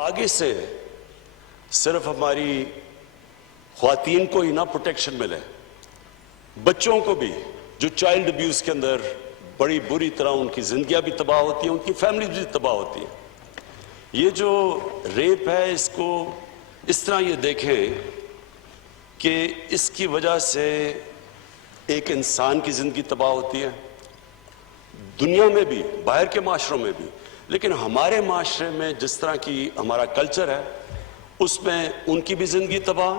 آگے سے صرف ہماری خواتین کو ہی نہ پروٹیکشن ملے، بچوں کو بھی جو چائلڈ ابیوز کے اندر بڑی بری طرح ان کی زندگیاں بھی تباہ ہوتی ہیں، ان کی فیملیز بھی تباہ ہوتی ہیں۔ یہ جو ریپ ہے اس کو اس طرح یہ دیکھیں کہ اس کی وجہ سے ایک انسان کی زندگی تباہ ہوتی ہے، دنیا میں بھی، باہر کے معاشروں میں بھی، لیکن ہمارے معاشرے میں جس طرح کی ہمارا کلچر ہے اس میں ان کی بھی زندگی تباہ،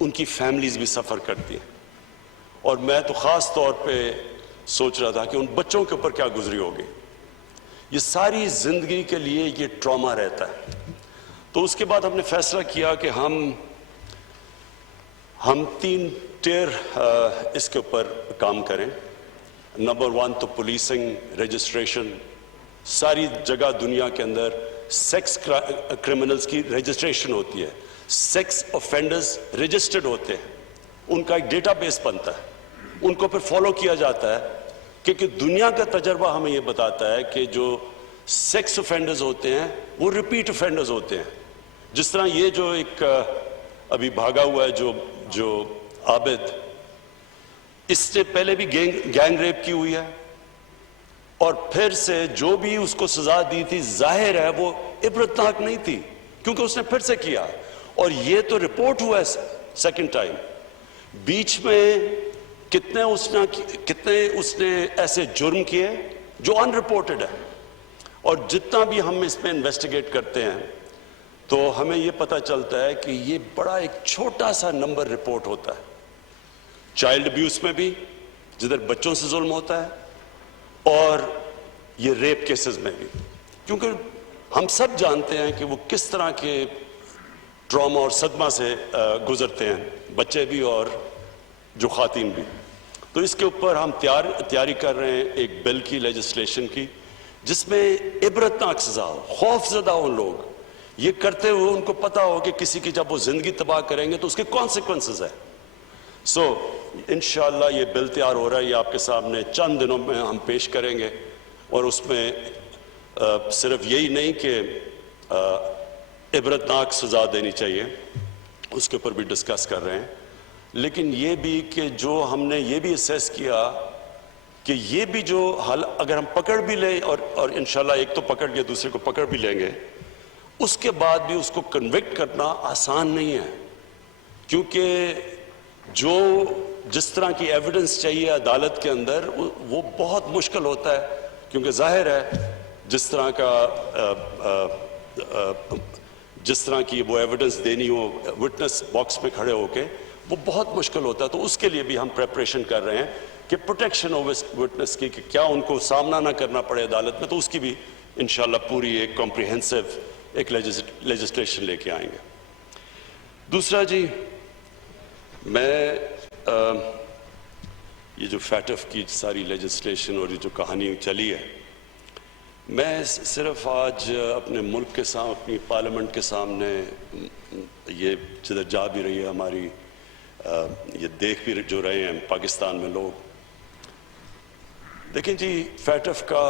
ان کی فیملیز بھی سفر کرتی ہیں۔ اور میں تو خاص طور پہ سوچ رہا تھا کہ ان بچوں کے اوپر کیا گزری ہوگی، یہ ساری زندگی کے لیے یہ ٹراما رہتا ہے۔ تو اس کے بعد ہم نے فیصلہ کیا کہ ہم 3 ٹیئر اس کے اوپر کام کریں۔ نمبر 1 تو پولیسنگ، رجسٹریشن، ساری جگہ دنیا کے اندر سیکس کرمنلز کی رجسٹریشن ہوتی ہے، سیکس آفینڈرز رجسٹرڈ ہوتے ہیں، ان کا ایک ڈیٹا بیس بنتا ہے، ان کو پھر فالو کیا جاتا ہے، کیونکہ دنیا کا تجربہ ہمیں یہ بتاتا ہے کہ جو سیکس آفینڈرز ہوتے ہیں وہ ریپیٹ آفینڈرز ہوتے ہیں۔ جس طرح یہ جو ایک ابھی بھاگا ہوا ہے جو عابد، اس سے پہلے بھی گینگ ریپ کی ہوئی ہے، اور پھر سے جو بھی اس کو سزا دی تھی ظاہر ہے وہ عبرتناک نہیں تھی، کیونکہ اس نے پھر سے کیا، اور یہ تو رپورٹ ہوا ہے سیکنڈ ٹائم۔ بیچ میں کتنے اس نے ایسے جرم کیے جو ان رپورٹڈ ہے، اور جتنا بھی ہم اس میں انویسٹیگیٹ کرتے ہیں تو ہمیں یہ پتہ چلتا ہے کہ یہ بڑا ایک چھوٹا سا نمبر رپورٹ ہوتا ہے۔ چائلڈ ابیوز میں بھی جدھر بچوں سے ظلم ہوتا ہے، اور یہ ریپ کیسز میں بھی، کیونکہ ہم سب جانتے ہیں کہ وہ کس طرح کے ٹراما اور صدمہ سے گزرتے ہیں، بچے بھی اور جو خواتین بھی۔ تو اس کے اوپر ہم تیاری کر رہے ہیں ایک بل کی، لیجسلیشن کی، جس میں عبرتناک سزا ہو، خوف زدہ ہو لوگ، یہ کرتے ہوئے ان کو پتہ ہو کہ کسی کی جب وہ زندگی تباہ کریں گے تو اس کے کانسیکوینسز ہیں۔ انشاءاللہ یہ بل تیار ہو رہا ہے، یہ آپ کے سامنے چند دنوں میں ہم پیش کریں گے، اور اس میں صرف یہی نہیں کہ عبرتناک سزا دینی چاہیے، اس کے اوپر بھی ڈسکس کر رہے ہیں، لیکن یہ بھی کہ جو ہم نے یہ بھی اسیس کیا کہ یہ بھی جو حل اگر ہم پکڑ بھی لیں، اور انشاءاللہ ایک تو پکڑ کے دوسرے کو پکڑ بھی لیں گے، اس کے بعد بھی اس کو کنوکٹ کرنا آسان نہیں ہے، کیونکہ جس طرح کی ایویڈنس چاہیے عدالت کے اندر وہ بہت مشکل ہوتا ہے، کیونکہ ظاہر ہے جس طرح کی وہ ایویڈنس دینی ہو وٹنس باکس میں کھڑے ہو کے، وہ بہت مشکل ہوتا ہے۔ تو اس کے لیے بھی ہم پریپریشن کر رہے ہیں کہ پروٹیکشن آف وٹنس کی، کہ کیا ان کو سامنا نہ کرنا پڑے عدالت میں، تو اس کی بھی انشاءاللہ پوری ایک کمپریہنسو ایک لیجسلیشن لے کے آئیں گے۔ دوسرا جی، میں یہ جو فیٹف کی ساری لیجسلیشن اور یہ جو کہانی چلی ہے، میں صرف آج اپنے ملک کے سامنے، اپنی پارلیمنٹ کے سامنے، یہ جدھر جا بھی رہی ہے ہماری، یہ دیکھ بھی جو رہے ہیں پاکستان میں لوگ، دیکھیں جی، فیٹف کا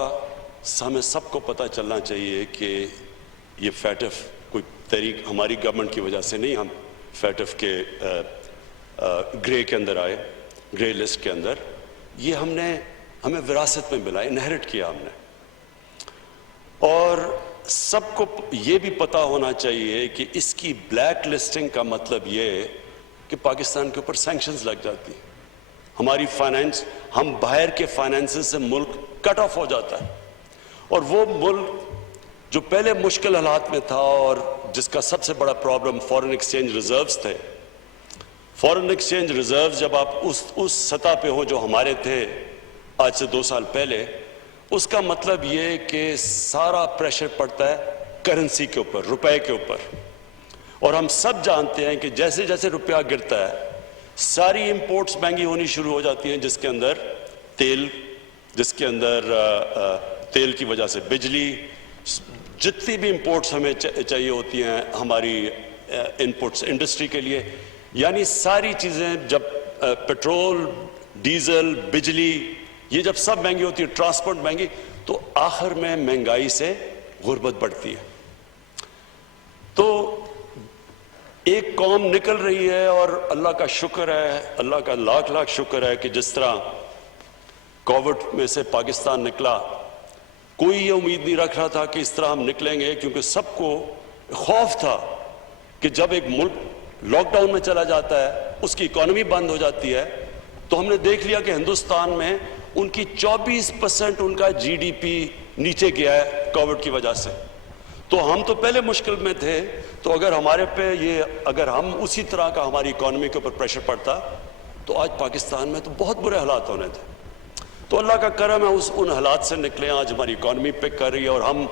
ہمیں سب کو پتہ چلنا چاہیے کہ یہ فیٹف کوئی تحریک ہماری گورنمنٹ کی وجہ سے نہیں، ہم فیٹف کے گرے کے اندر آئے، گرے لسٹ کے اندر، یہ ہمیں وراثت میں ملا، انہیرٹ کیا ہم نے، اور سب کو یہ بھی پتہ ہونا چاہیے کہ اس کی بلیک لسٹنگ کا مطلب یہ ہے کہ پاکستان کے اوپر سینکشنز لگ جاتی ہیں، ہماری فائنینس، ہم باہر کے فائنینسز سے ملک کٹ آف ہو جاتا ہے، اور وہ ملک جو پہلے مشکل حالات میں تھا اور جس کا سب سے بڑا پرابلم فورن ایکسچینج ریزروز تھے، فورن ایکسچینج ریزروز جب آپ اس سطح پہ ہوں جو ہمارے تھے آج سے 2 سال پہلے، اس کا مطلب یہ کہ سارا پریشر پڑتا ہے کرنسی کے اوپر، روپے کے اوپر، اور ہم سب جانتے ہیں کہ جیسے جیسے روپیہ گرتا ہے ساری امپورٹس مہنگی ہونی شروع ہو جاتی ہیں، جس کے اندر تیل، جس کے اندر تیل کی وجہ سے بجلی، جتنی بھی امپورٹس ہمیں چاہیے ہوتی ہیں ہماری انپٹس انڈسٹری کے لیے، یعنی ساری چیزیں جب پیٹرول، ڈیزل، بجلی، یہ جب سب مہنگی ہوتی ہے، ٹرانسپورٹ مہنگی، تو آخر میں مہنگائی سے غربت بڑھتی ہے۔ تو ایک قوم نکل رہی ہے، اور اللہ کا شکر ہے، اللہ کا لاکھ لاکھ شکر ہے کہ جس طرح کووڈ میں سے پاکستان نکلا، کوئی یہ امید نہیں رکھ رہا تھا کہ اس طرح ہم نکلیں گے، کیونکہ سب کو خوف تھا کہ جب ایک ملک لاک ڈاؤن میں چلا جاتا ہے، اس کی اکانومی بند ہو جاتی ہے، تو ہم نے دیکھ لیا کہ ہندوستان میں ان کی 24% ان کا جی ڈی پی نیچے گیا ہے کووڈ کی وجہ سے۔ تو ہم تو پہلے مشکل میں تھے، تو اگر ہمارے پہ اگر ہم اسی طرح کا ہماری اکانومی کے اوپر پریشر پڑتا تو آج پاکستان میں تو بہت برے حالات ہونے تھے۔ تو اللہ کا کرم ہے، ان حالات سے نکلے، آج ہماری اکانومی پک کر رہی ہے، اور ہم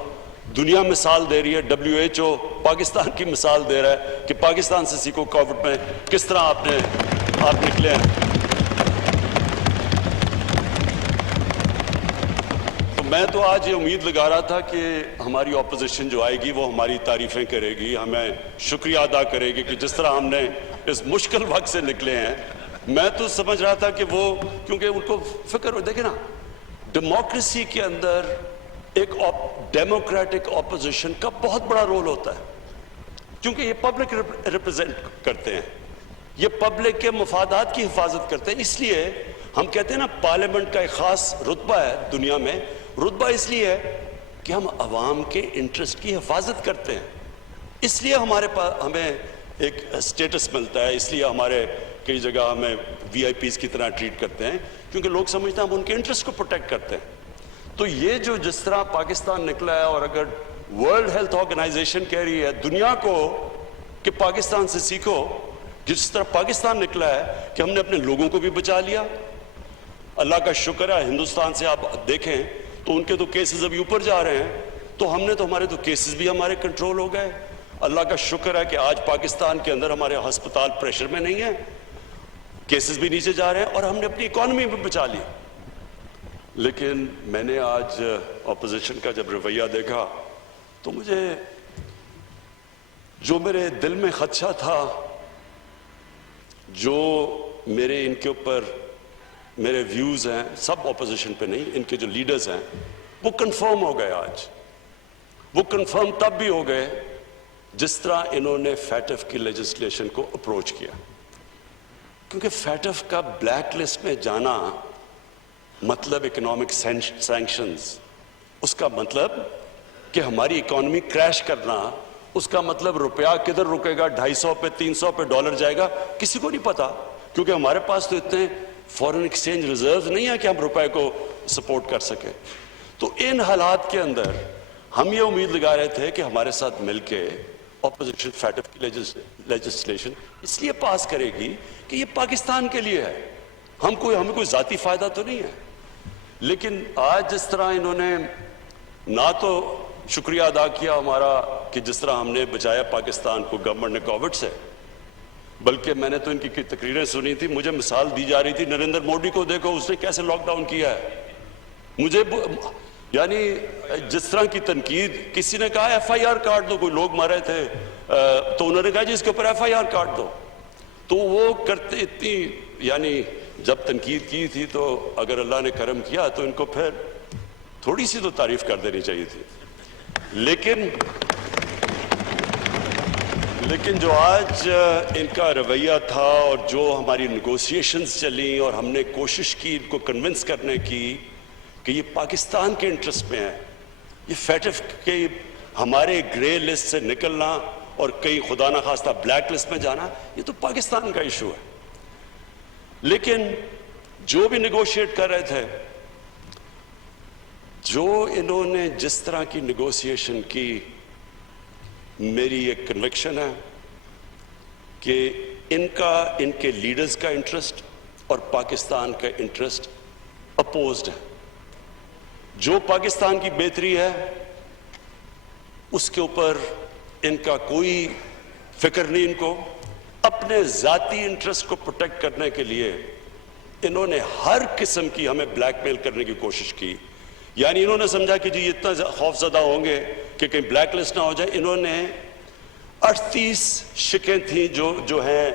دنیا مثال دے رہی ہے، WHO پاکستان کی مثال دے رہا ہے کہ پاکستان سے سیکھو کووڈ میں کس طرح آپ نکلے ہیں۔ تو میں تو آج یہ امید لگا رہا تھا کہ ہماری اپوزیشن جو آئے گی وہ ہماری تعریفیں کرے گی، ہمیں شکریہ ادا کرے گی کہ جس طرح ہم نے اس مشکل وقت سے نکلے ہیں۔ میں تو سمجھ رہا تھا کہ وہ، کیونکہ ان کو فکر ہو، دیکھیں نا، ڈیموکریسی کے اندر ایک ڈیموکریٹک اپوزیشن کا بہت بڑا رول ہوتا ہے، کیونکہ یہ پبلک ریپرزینٹ کرتے ہیں، یہ پبلک کے مفادات کی حفاظت کرتے ہیں۔ اس لیے ہم کہتے ہیں نا، پارلیمنٹ کا ایک خاص رتبہ ہے دنیا میں، رتبہ اس لیے ہے کہ ہم عوام کے انٹرسٹ کی حفاظت کرتے ہیں، اس لیے ہمارے پاس ہمیں ایک سٹیٹس ملتا ہے، اس لیے ہمارے کئی جگہ ہمیں VIP کی طرح ٹریٹ کرتے ہیں، کیونکہ لوگ سمجھتے ہیں ہم ان کے انٹرسٹ کو پروٹیکٹ کرتے ہیں۔ تو یہ جو جس طرح پاکستان نکلا ہے، اور اگر ورلڈ ہیلتھ آرگنائزیشن کہہ رہی ہے دنیا کو کہ پاکستان سے سیکھو، جس طرح پاکستان نکلا ہے کہ ہم نے اپنے لوگوں کو بھی بچا لیا۔ اللہ کا شکر ہے، ہندوستان سے آپ دیکھیں تو ان کے تو کیسز ابھی اوپر جا رہے ہیں، تو ہم نے تو ہمارے تو کیسز بھی ہمارے کنٹرول ہو گئے۔ اللہ کا شکر ہے کہ آج پاکستان کے اندر ہمارے ہسپتال پریشر میں نہیں ہیں، کیسز بھی نیچے جا رہے ہیں، اور ہم نے اپنی اکانومی بھی بچا لی۔ لیکن میں نے آج اپوزیشن کا جب رویہ دیکھا تو مجھے جو میرے دل میں خدشہ تھا، جو میرے ان کے اوپر میرے ویوز ہیں، سب اپوزیشن پہ نہیں، ان کے جو لیڈرز ہیں، وہ کنفرم ہو گئے آج۔ وہ کنفرم تب بھی ہو گئے جس طرح انہوں نے فیٹف کی لیجسلیشن کو اپروچ کیا، کیونکہ فیٹف کا بلیک لسٹ میں جانا مطلب اکنامک سینکشنز، اس کا مطلب کہ ہماری اکانومی کریش کرنا، اس کا مطلب روپیہ کدھر رکے گا، 250 پہ 300 پہ ڈالر جائے گا، کسی کو نہیں پتا، کیونکہ ہمارے پاس تو اتنے فورن ایکسچینج ریزروز نہیں ہے کہ ہم روپے کو سپورٹ کر سکیں۔ تو ان حالات کے اندر ہم یہ امید لگا رہے تھے کہ ہمارے ساتھ مل کے اپوزیشن فیٹف کی لیجسلیشن اس لیے پاس کرے گی کہ یہ پاکستان کے لیے ہے، ہمیں کوئی ذاتی فائدہ تو نہیں ہے۔ لیکن آج جس طرح انہوں نے نہ تو شکریہ ادا کیا ہمارا کہ جس طرح ہم نے بچایا پاکستان کو گورنمنٹ نے کووڈ سے، بلکہ میں نے تو ان کی تقریریں سنی تھی، مجھے مثال دی جا رہی تھی نریندر مودی کو، دیکھو اس نے کیسے لاک ڈاؤن کیا ہے۔ مجھے یعنی جس طرح کی تنقید، کسی نے کہا FIR کاٹ دو، کوئی لوگ مرے تھے تو انہوں نے کہا جی اس کے اوپر FIR کاٹ دو، تو وہ کرتے اتنی، یعنی جب تنقید کی تھی تو اگر اللہ نے کرم کیا تو ان کو پھر تھوڑی سی تو تعریف کر دینی چاہیے تھی۔ لیکن جو آج ان کا رویہ تھا، اور جو ہماری نیگوسیشنز چلیں، اور ہم نے کوشش کی ان کو کنونس کرنے کی کہ یہ پاکستان کے انٹرسٹ میں ہے، یہ فیٹف کے ہمارے گرے لسٹ سے نکلنا اور کہیں خدا نخواستہ بلیک لسٹ میں جانا، یہ تو پاکستان کا ایشو ہے۔ لیکن جو بھی نیگوشیٹ کر رہے تھے، جو انہوں نے جس طرح کی نیگوسیشن کی، میری ایک کنوکشن ہے کہ ان کے لیڈرز کا انٹرسٹ اور پاکستان کا انٹرسٹ اپوزڈ ہے۔ جو پاکستان کی بہتری ہے اس کے اوپر ان کا کوئی فکر نہیں، ان کو اپنے ذاتی انٹرسٹ کو پروٹیکٹ کرنے کے لیے انہوں نے ہر قسم کی ہمیں بلیک میل کرنے کی کوشش کی۔ یعنی انہوں نے سمجھا کہ جی اتنا خوف زدہ ہوں گے کہ کہیں بلیک لسٹ نہ ہو جائے۔ انہوں نے 38 شکیں تھیں جو ہیں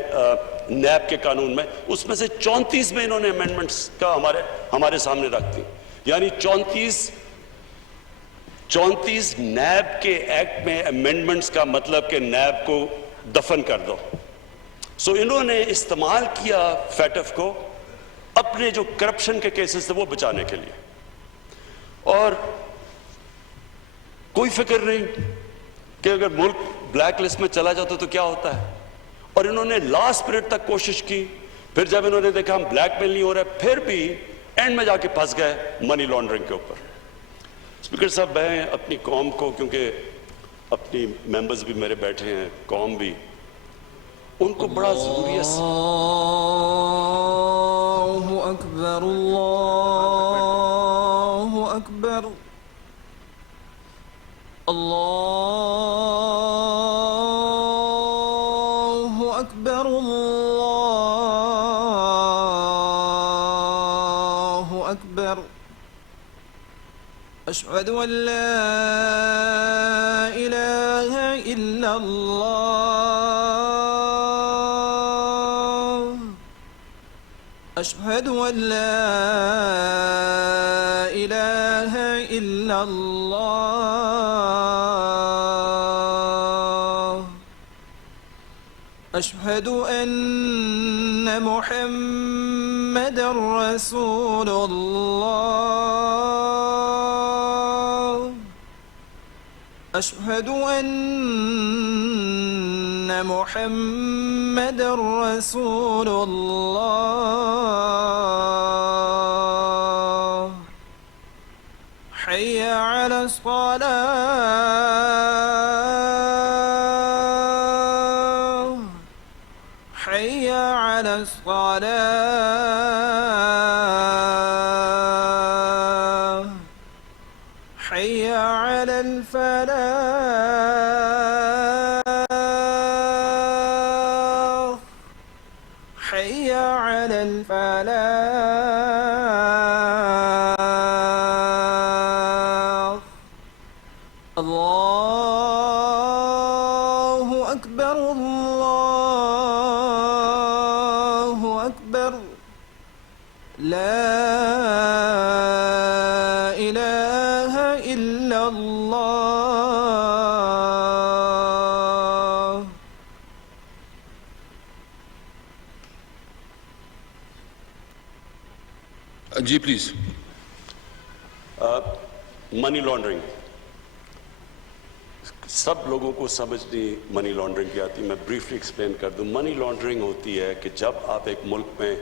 نیب کے قانون میں، اس میں سے 34 میں انہوں نے امینڈمنٹس کا ہمارے سامنے رکھ دی، یعنی 34 34 نیب کے ایکٹ میں امینڈمنٹس کا مطلب کہ نیب کو دفن کر دو. سو انہوں نے استعمال کیا فیٹف کو اپنے جو کرپشن کے کیسز تھے وہ بچانے کے لیے, اور کوئی فکر نہیں کہ اگر ملک بلیک لسٹ میں چلا جاتا تو کیا ہوتا ہے. اور انہوں نے لاسٹ پیریڈ تک کوشش کی, پھر جب انہوں نے دیکھا ہم بلیک میل نہیں ہو رہے, پھر بھی اینڈ میں جا کے پھنس گئے منی لانڈرنگ کے اوپر. اسپیکر صاحب, میں اپنی قوم کو, کیونکہ اپنی ممبرز بھی میرے بیٹھے ہیں, قوم بھی, ان کو بڑا ضروری ہے. اللہ اکبر, اللہ اکبر, اللہ اکبر, اللہ اکبر. اشہد ان لا الہ الا اللہ, اشہد ان لا الہ الا اللہ, اشہد ان محمد رسول اللہ, اشہد ان محمد رسول اللہ. حی علی الصلاة, حی علی الصلاة, حی علی الفلاح, حی علی الفلاح. اللہ اکبر, اللہ اکبر, لا الہ الا اللہ. جی پلیز. منی لانڈرنگ سب لوگوں کو سمجھ نہیں منی لانڈرنگ کی آتی. میں بریفلی ایکسپلین کر دوں. منی لانڈرنگ ہوتی ہے کہ جب آپ ایک ملک میں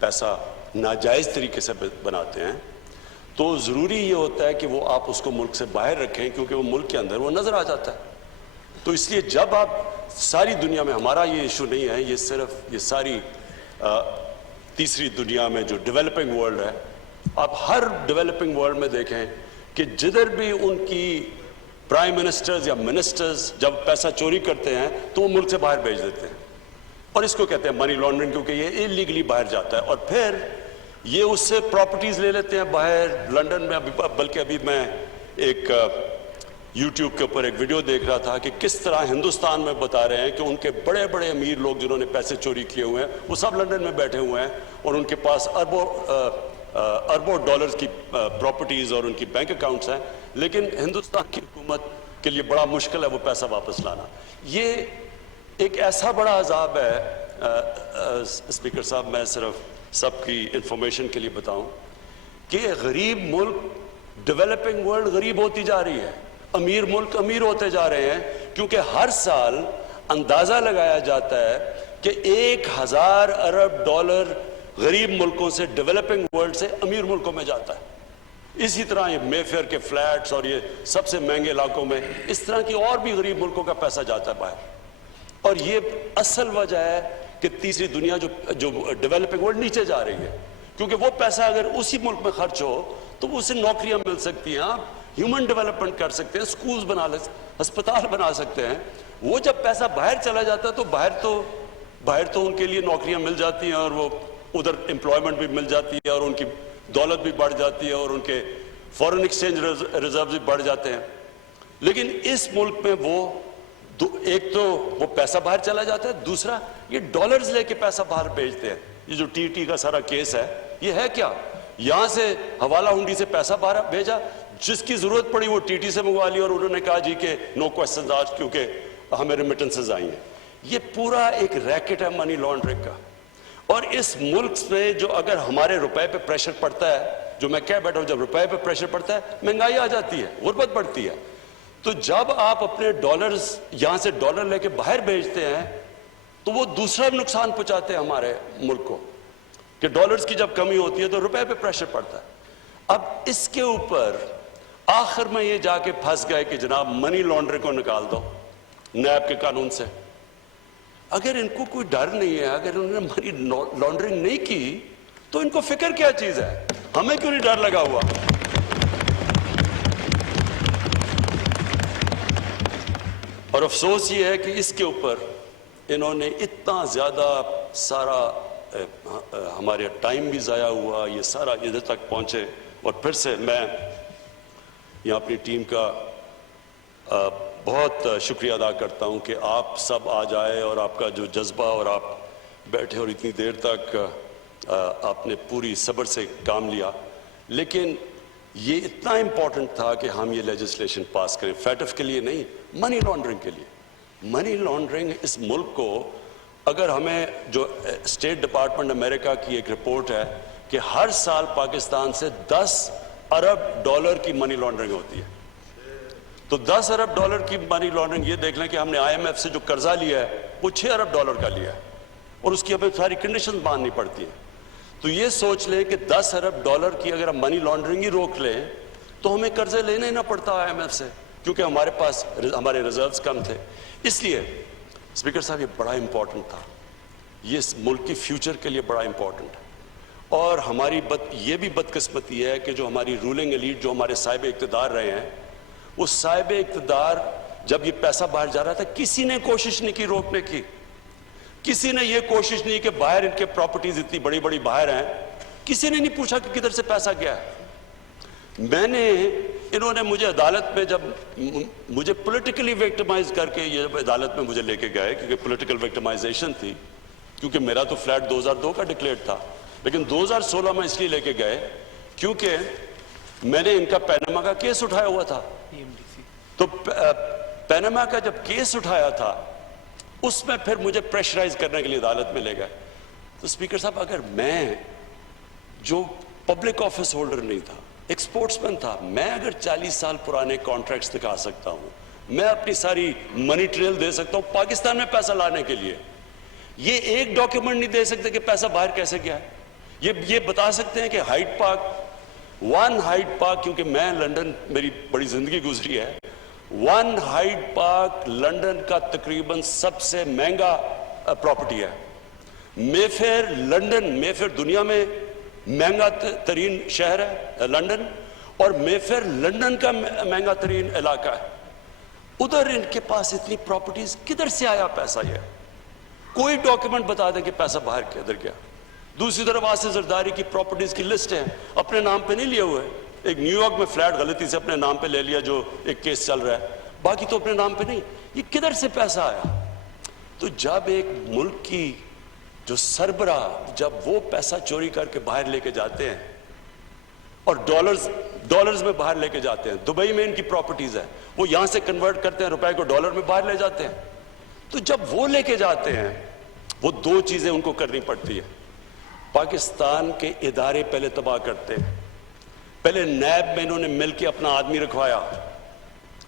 پیسہ ناجائز طریقے سے بناتے ہیں تو ضروری یہ ہوتا ہے کہ وہ آپ اس کو ملک سے باہر رکھیں, کیونکہ وہ ملک کے اندر وہ نظر آ جاتا ہے. تو اس لیے جب آپ ساری دنیا میں, ہمارا یہ ایشو نہیں ہے, یہ صرف یہ ساری تیسری دنیا میں جو ڈیولپنگ ورلڈ ہے, آپ ہر ڈیولپنگ ورلڈ میں دیکھیں کہ جدھر بھی ان کی پرائم منسٹرز یا منسٹرز جب پیسہ چوری کرتے ہیں تو وہ ملک سے باہر بھیج دیتے ہیں, اور اس کو کہتے ہیں منی لانڈرنگ, کیونکہ یہ انلیگلی باہر جاتا ہے. اور پھر یہ اس سے پراپرٹیز لے لیتے ہیں باہر, لنڈن میں. بلکہ ابھی میں ایک یوٹیوب کے اوپر ایک ویڈیو دیکھ رہا تھا کہ کس طرح ہندوستان میں بتا رہے ہیں کہ ان کے بڑے بڑے امیر لوگ جنہوں نے پیسے چوری کیے ہوئے ہیں وہ سب لنڈن میں بیٹھے ہوئے ہیں, اور ان کے پاس اربوں ڈالرز کی پراپرٹیز اور ان کی بینک اکاؤنٹس ہیں, لیکن ہندوستان کی حکومت کے لیے بڑا مشکل ہے وہ پیسہ واپس لانا. یہ ایک ایسا بڑا عذاب ہے. اسپیکر صاحب, میں صرف سب کی انفارمیشن کے لیے بتاؤں کہ غریب ملک, ڈیولپنگ ورلڈ غریب ہوتی جا رہی ہے, امیر ملک امیر ہوتے جا رہے ہیں, کیونکہ ہر سال اندازہ لگایا جاتا ہے کہ 1000 ارب ڈالر غریب ملکوں سے, ڈیولپنگ ورلڈ سے امیر ملکوں میں جاتا ہے. اسی طرح یہ مے فیئر کے فلیٹس اور یہ سب سے مہنگے علاقوں میں اس طرح کی اور بھی غریب ملکوں کا پیسہ جاتا ہے باہر. اور یہ اصل وجہ ہے کہ تیسری دنیا جو ڈیولپنگ ورلڈ نیچے جا رہی ہے, کیونکہ وہ پیسہ اگر اسی ملک میں خرچ ہو تو اسے نوکریاں مل سکتی ہیں, آپ ہیومن ڈیولپمنٹ کر سکتے ہیں, سکولز بنا ہسپتال بنا سکتے ہیں. وہ جب پیسہ باہر چلا جاتا ہے تو باہر تو ان کے لیے نوکریاں مل جاتی ہیں, اور وہ ادھر امپلائمنٹ بھی مل جاتی ہے, اور ان کی دولت بھی بڑھ جاتی ہے, اور ان کے فورن ایکسچینج ریزروز بھی بڑھ جاتے ہیں. لیکن اس ملک میں ایک تو وہ پیسہ باہر چلا جاتا ہے, دوسرا یہ ڈالرز لے کے پیسہ باہر بھیجتے ہیں. یہ جو ٹی کا سارا کیس ہے, یہ ہے کیا؟ یہاں سے حوالہ ہنڈی سے پیسہ باہر بھیجا, جس کی ضرورت پڑی وہ ٹی ٹی سے منگوا لی اور انہوں نے کہا جی کہ نو کوسچنز آج کیونکہ ہمیں ریمیٹنسز آئی ہیں. یہ پورا ایک ریکٹ ہے منی لانڈرنگ کا. اور اس ملک میں جو اگر ہمارے روپے پہ پریشر پڑتا ہے, جو میں کہہ بیٹھا ہوں, جب روپے پہ پریشر پڑتا ہے مہنگائی آ جاتی ہے, غربت بڑھتی ہے. تو جب آپ اپنے ڈالرز یہاں سے ڈالر لے کے باہر بھیجتے ہیں تو وہ دوسرا بھی نقصان پہنچاتے ہیں ہمارے ملک کو, کہ ڈالرز کی جب کمی ہوتی ہے تو روپے پہ پریشر پڑتا ہے. اب اس کے اوپر آخر میں یہ جا کے پھنس گئے کہ جناب منی لانڈرنگ کو نکال دو نیب کے قانون سے. اگر ان کو کوئی ڈر نہیں ہے, اگر انہوں نے منی لانڈرنگ نہیں کی تو ان کو فکر کیا چیز ہے؟ ہمیں کیوں نہیں ڈر لگا ہوا؟ اور افسوس یہ ہے کہ اس کے اوپر انہوں نے اتنا زیادہ سارا ہمارے ٹائم بھی ضائع ہوا, یہ سارا ادھر تک پہنچے. اور پھر سے میں یہاں اپنی ٹیم کا بہت شکریہ ادا کرتا ہوں کہ آپ سب آج آئے اور آپ کا جو جذبہ, اور آپ بیٹھے اور اتنی دیر تک آپ نے پوری صبر سے کام لیا. لیکن یہ اتنا امپورٹنٹ تھا کہ ہم یہ لیجسلیشن پاس کریں, فیٹف کے لیے نہیں, منی لانڈرنگ کے لیے. منی لانڈرنگ اس ملک کو, اگر ہمیں جو اسٹیٹ ڈپارٹمنٹ امریکہ کی ایک رپورٹ ہے کہ ہر سال پاکستان سے 10 ارب ڈالر کی منی لانڈرنگ ہوتی ہے, تو 10 ارب ڈالر کی منی لانڈرنگ, یہ دیکھ لیں کہ ہم نے آئی ایم ایف سے جو قرضہ لیا ہے وہ 6 ارب ڈالر کا لیا ہے, اور اس کی ہمیں ساری کنڈیشن ماننی پڑتی ہیں. تو یہ سوچ لیں کہ 10 ارب ڈالر کی اگر ہم منی لانڈرنگ ہی روک لیں تو ہمیں قرضے لینا ہی نہ پڑتا آئی ایم ایف سے, کیونکہ ہمارے پاس ہمارے ریزروز کم تھے. اس لیے اسپیکر صاحب یہ بڑا امپورٹنٹ تھا, یہ اس ملک کی فیوچر کے لیے بڑا امپورٹنٹ ہے. اور ہماری یہ بھی بدقسمتی ہے کہ جو ہماری رولنگ ایلیٹ, جو ہمارے صاحب اقتدار رہے ہیں, وہ صاحب اقتدار جب یہ پیسہ باہر جا رہا تھا کسی نے کوشش نہیں کی روکنے کی. کسی نے یہ کوشش نہیں کہ باہر ان کے پراپرٹیز اتنی بڑی بڑی باہر ہیں, کسی نے نہیں پوچھا کہ کدھر سے پیسہ گیا ہے. انہوں نے مجھے عدالت میں, جب مجھے پولیٹیکلی وکٹمائز کر کے یہ عدالت میں مجھے لے کے گئے, کیونکہ پولیٹیکل وکٹمائزیشن تھی, کیونکہ میرا تو فلیٹ 2002 کا ڈکلیئرڈ تھا, لیکن 2016 میں اس لیے لے کے گئے کیونکہ میں نے ان کا پیناما کا کیس اٹھایا ہوا تھا. تو پیناما کا جب کیس اٹھایا تھا اس میں پھر مجھے پریشرائز کرنے کے لیے عدالت میں لے گئے. تو اسپیکر صاحب, اگر میں جو پبلک آفس ہولڈر نہیں تھا, ایکسپورٹس مین تھا, میں اگر 40 سال پرانے کانٹریکٹس دکھا سکتا ہوں, میں اپنی ساری منی ٹریل دے سکتا ہوں پاکستان میں پیسہ لانے کے لیے, یہ ایک ڈاکیومنٹ نہیں دے سکتے کہ پیسہ باہر کیسے گیا ہے. یہ بتا سکتے ہیں کہ ہائیڈ پارک, ہائیڈ پارک, کیونکہ میں لنڈن, میری بڑی زندگی گزری ہے, ہائیڈ پارک لنڈن کا تقریباً سب سے مہنگا پراپرٹی ہے. مے فیئر لنڈن, مے فیئر دنیا میں مہنگا ترین شہر ہے لنڈن, اور مے فیئر لنڈن کا مہنگا ترین علاقہ ہے. ادھر ان کے پاس اتنی پراپرٹیز, کدھر سے آیا پیسہ؟ یہ کوئی ڈاکیومنٹ بتا دیں کہ پیسہ باہر کدھر گیا. دوسری طرف آصف زرداری کی پراپرٹیز کی لسٹ ہے, اپنے نام پہ نہیں لیے ہوئے. ایک نیو یارک میں فلیٹ غلطی سے اپنے نام پہ لے لیا جو ایک کیس چل رہا ہے, باقی تو اپنے نام پہ نہیں. یہ کدھر سے پیسہ آیا؟ تو جب ایک ملک کی جو سربراہ, جب وہ پیسہ چوری کر کے باہر لے کے جاتے ہیں اور ڈالرز میں باہر لے کے جاتے ہیں, دبئی میں ان کی پراپرٹیز ہے, وہ یہاں سے کنورٹ کرتے ہیں, روپے کو ڈالر میں باہر لے جاتے ہیں. تو جب وہ لے کے جاتے ہیں, وہ 2 چیزیں ان کو کرنی پڑتی ہے. پاکستان کے ادارے پہلے تباہ کرتے ہیں. پہلے نیب میں انہوں نے مل کے اپنا آدمی رکھوایا,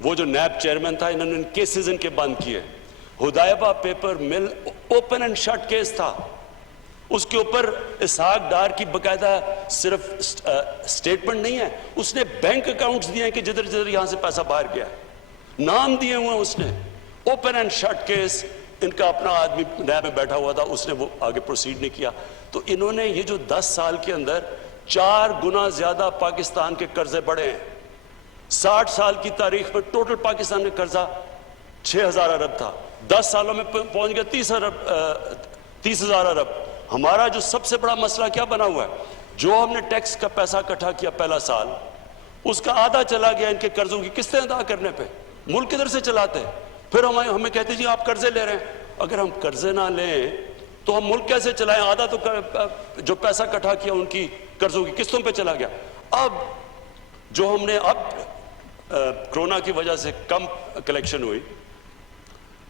وہ جو نیب چیئرمین تھا, انہوں نے کیسز ان کے بند کیے. ہدایبہ پیپر مل اوپن اینڈ شٹ کیس تھا, اس کے اوپر اسحاق ڈار کی باقاعدہ صرف سٹیٹمنٹ نہیں ہے, اس نے بینک اکاؤنٹس دیے ہیں کہ جدھر جدھر یہاں سے پیسہ باہر گیا, نام دیے ہوئے ہیں اس نے. اوپن اینڈ شٹ کیس, ان کا اپنا آدمی نیب میں بیٹھا ہوا تھا, اس نے وہ آگے پروسیڈ نہیں کیا. تو انہوں نے یہ جو 10 سال کے اندر 4 گنا زیادہ پاکستان کے قرضے بڑھے ہیں. 60 سال کی تاریخ میں ٹوٹل پاکستان کا قرضہ 6,000 ارب تھا, 10 سالوں میں پہنچ گیا 30,000 ارب. ہمارا جو سب سے بڑا مسئلہ کیا بنا ہوا ہے, جو ہم نے ٹیکس کا پیسہ اکٹھا کیا پہلا سال, اس کا آدھا چلا گیا ان کے قرضوں کی قسطیں ادا کرنے پہ. ملک کدھر سے چلاتے؟ پھر ہمیں کہتے جی آپ قرضے لے رہے ہیں. اگر ہم قرضے نہ لیں تو ہم ملک کیسے چلائیں؟ آدھا تو جو پیسہ اکٹھا کیا ان کی قرضوں کی قسطوں پہ چلا گیا. اب جو ہم نے اب کرونا کی وجہ سے کم کلیکشن ہوئی،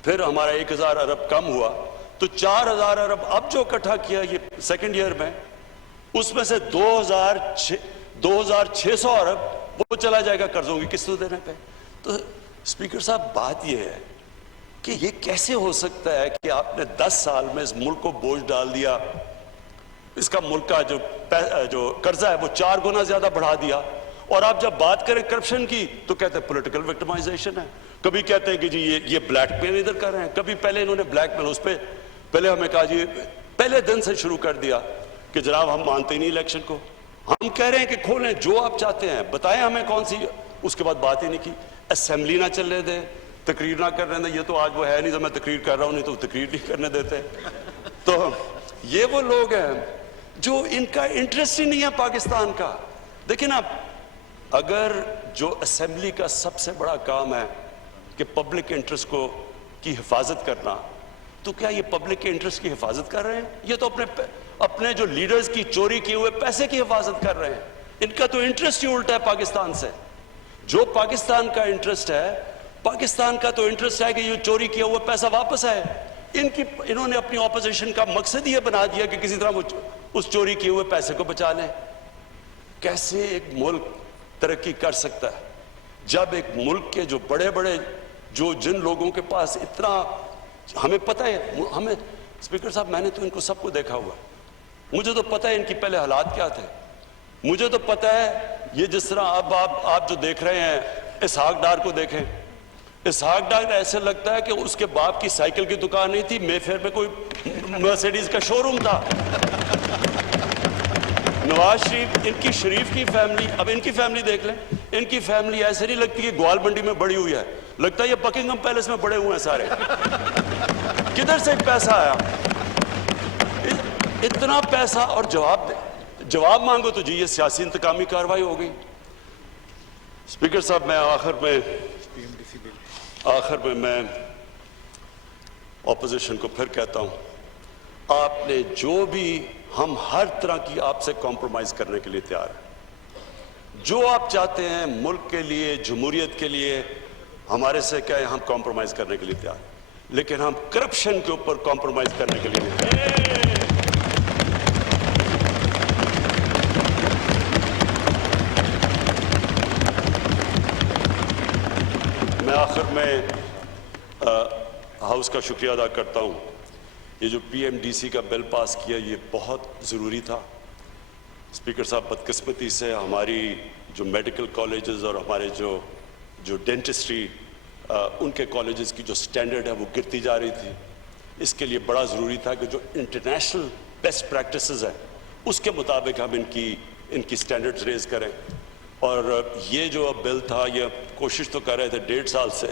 پھر ہمارا 1000 ارب کم ہوا، تو 4000 ارب اب جو اکٹھا کیا یہ سیکنڈ ایئر میں، اس میں سے 2600 ارب وہ چلا جائے گا قرضوں کی قسطوں دینے پہ۔ تو اسپیکر صاحب بات یہ ہے کہ یہ کیسے ہو سکتا ہے کہ آپ نے 10 سال میں اس ملک کو بوجھ ڈال دیا، اس کا ملک کا جو قرضہ ہے وہ 4 گنا زیادہ بڑھا دیا، اور آپ جب بات کریں کرپشن کی تو کہتے ہیں پولیٹیکل وکٹمائزیشن ہے، کبھی کہتے ہیں کہ جی یہ بلیک میل ادھر کر رہے ہیں، کبھی پہلے انہوں نے بلیک میل اس پہ پہلے ہمیں کہا جی پہلے دن سے شروع کر دیا کہ جناب ہم مانتے ہی نہیں الیکشن کو، ہم کہہ رہے ہیں کہ کھولیں جو آپ چاہتے ہیں، بتائیں ہمیں کون سی، اس کے بعد بات ہی نہیں کی، اسمبلی نہ چلنے دیں، تقریر نہ کرنے دیں، یہ تو آج وہ ہے نہیں تو میں تقریر کر رہا ہوں، نہیں تو تقریر نہیں کرنے دیتے۔ تو یہ وہ لوگ ہیں جو ان کا انٹرسٹ ہی نہیں ہے پاکستان کا۔ دیکھیں نا، اگر جو اسمبلی کا سب سے بڑا کام ہے کہ پبلک انٹرسٹ کی حفاظت کرنا، تو کیا یہ پبلک کے انٹرسٹ کی حفاظت کر رہے ہیں؟ یہ تو اپنے جو لیڈرز کی چوری کیے ہوئے پیسے کی حفاظت کر رہے ہیں۔ ان کا تو انٹرسٹ ہی الٹا ہے پاکستان سے۔ جو پاکستان کا انٹرسٹ ہے، پاکستان کا تو انٹرسٹ ہے کہ یہ چوری کیا ہوا پیسہ واپس آئے۔ انہوں نے اپنی اپوزیشن کا مقصد یہ بنا دیا کہ کسی طرح وہ اس چوری کیے ہوئے پیسے کو بچا لیں۔ کیسے ایک ملک ترقی کر سکتا ہے جب ایک ملک کے جو بڑے بڑے جن لوگوں کے پاس اتنا، ہمیں پتہ ہے، ہمیں اسپیکر صاحب میں نے تو ان کو سب کو دیکھا ہوا ہے، مجھے تو پتہ ہے ان کی پہلے حالات کیا تھے، مجھے تو پتہ ہے یہ جس طرح اب آپ جو دیکھ رہے ہیں اسحاق ڈار کو دیکھیں، اسحاق ڈار ایسے لگتا ہے کہ اس کے باپ کی سائیکل کی دکان نہیں تھی، مے فیئر میں کوئی مرسیڈیز کا شو روم تھا۔ نواز شریف کی فیملی، اب ان کی فیملی دیکھ لیں، ان کی فیملی ایسے نہیں لگتی کہ گوال منڈی میں بڑی ہوئی ہے، لگتا ہے یہ بکنگھم پیلس میں بڑے ہوئے ہیں سارے۔ کدھر سے پیسہ آیا اتنا پیسہ؟ اور جواب مانگو تو جی یہ سیاسی انتقامی کارروائی ہو گئی۔ اسپیکر صاحب میں آخر میں اپوزیشن کو پھر کہتا ہوں، آپ نے جو بھی، ہم ہر طرح کی آپ سے کمپرومائز کرنے کے لیے تیار ہیں، جو آپ چاہتے ہیں ملک کے لیے، جمہوریت کے لیے، ہمارے سے کہیں ہم کمپرومائز کرنے کے لیے تیار ہیں، لیکن ہم کرپشن کے اوپر کمپرومائز کرنے کے لیے نہیں تیار۔ میں آخر میں ہاؤس کا شکریہ ادا کرتا ہوں، یہ جو پی ایم ڈی سی کا بل پاس کیا یہ بہت ضروری تھا۔ اسپیکر صاحب بدقسمتی سے ہماری جو میڈیکل کالجز اور ہمارے جو ڈینٹسٹری ان کے کالجز کی جو سٹینڈرڈ ہے وہ گرتی جا رہی تھی، اس کے لیے بڑا ضروری تھا کہ جو انٹرنیشنل بیسٹ پریکٹسز ہیں اس کے مطابق ہم ان کی سٹینڈرڈز ریز کریں۔ اور یہ جو بل تھا، یہ کوشش تو کر رہے تھے 1.5 سال سے،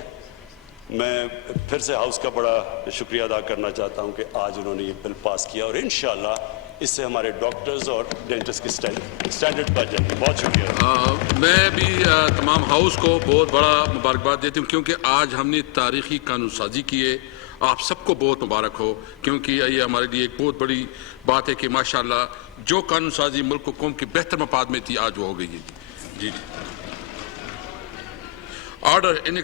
میں پھر سے ہاؤس کا بڑا شکریہ ادا کرنا چاہتا ہوں کہ آج انہوں نے یہ بل پاس کیا، اور انشاءاللہ اس سے ہمارے ڈاکٹرز اور ڈینٹسٹ کی سٹینڈرڈ بڑھ جائیں گے۔ بہت شکریہ۔ میں بھی تمام ہاؤس کو بہت بڑا مبارکباد دیتی ہوں، کیونکہ آج ہم نے تاریخی قانون سازی کی ہے۔ آپ سب کو بہت مبارک ہو، کیونکہ یہ ہمارے لیے ایک بہت بڑی بات ہے کہ ماشاءاللہ جو قانون سازی ملک و قوم کے بہتر مفاد میں تھی آج وہ ہو گئی ہے۔ جی آرڈر ان